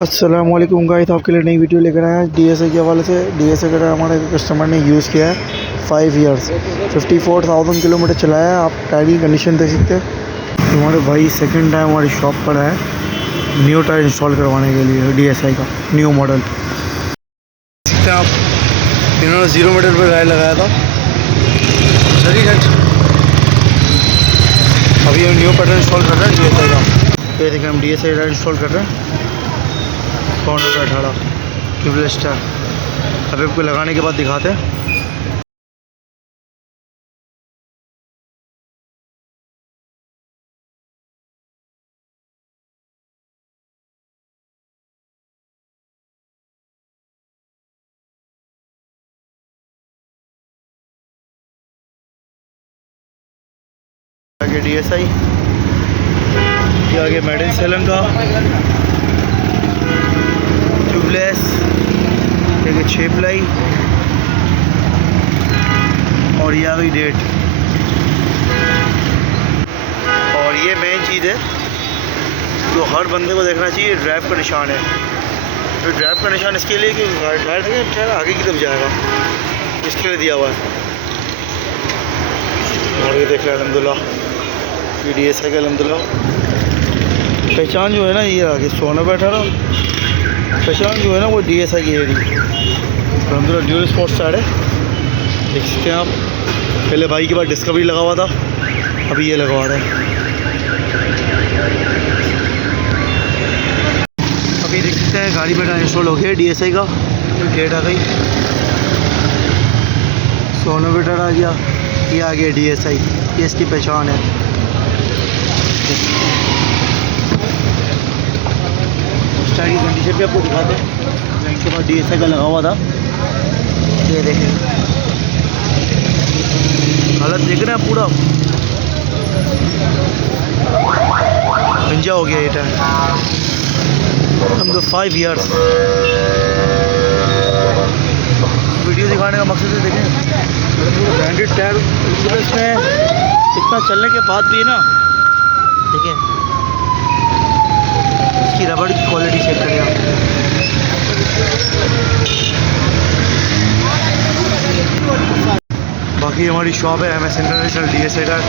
अस्सलाम वालेकुम गाइस, आपके लिए नई वीडियो लेकर आए हैं डीएसआई के हवाले से। डीएसआई का हमारे कस्टमर ने यूज़ किया है 5 इयर्स, 54,000 किलोमीटर चलाया है। आप टायर की कंडीशन देख सकते हैं। हमारे भाई सेकंड टाइम हमारी शॉप पर है न्यू टायर इंस्टॉल करवाने के लिए डीएसआई का न्यू मॉडल। देखते हैं आप, इन्होंने 0 मीटर पर टायर लगाया था। चलिए अभी हम न्यू पैटर्न इंस्टॉल कर रहे हैं डीएसआई का। ये देखिए हम डीएसआई टायर इंस्टॉल कर रहे हैं। 18 ट्यूबलेस टायर अभी आपको लगाने के बाद दिखाते हैं। आगे डीएसआई, ये आगे मेड इन सेलन का ट्यूबलेस, एक 6 प्लाई और ये आ गई डेट। और ये मेन चीज़ है जो हर बंदे को देखना चाहिए, ड्राइव का निशान है। तो ड्राइव का निशान इसके लिए कि टायर आगे की तरफ जाएगा, इसके लिए दिया हुआ है। और ये देख रहे हैं अलहमदुलिल्लाह, ये डीएसआई का अलहमदुलिल्लाह पहचान जो है ना, ये आगे 18 पहचान जो है ना वो डीएसआई की है। अलहमदुलिल्लाह ड्यूल स्पोर्ट्स टायर है, देख सकते हैं आप। पहले भाई के पास डिस्कवरी लगा हुआ था, अभी ये लगवा रहा है। अभी देख सकते हैं गाड़ी में इंस्टॉल हो गया डीएसआई का। डेट आ गई, 100 मीटर आ गया। ये आ गया डीएसआई, ये इसकी पहचान है। टायर की कंडीशन भी आपको दिखाते हैं। इसके बाद डीएसआई का लगा हुआ था, ये देखें हालत देख रहे हैं पूरा गंजा हो गया ये टायर। हम तो 5 इयर्स वीडियो दिखाने का मकसद है। देखें ब्रांडेड टायर इसमें इतना चलने के बाद भी ना, देखें इसकी रबड़ की क्वालिटी चेक करें आप। बाकी हमारी शॉप है MS इंटरनेशनल डीएसआई टायर।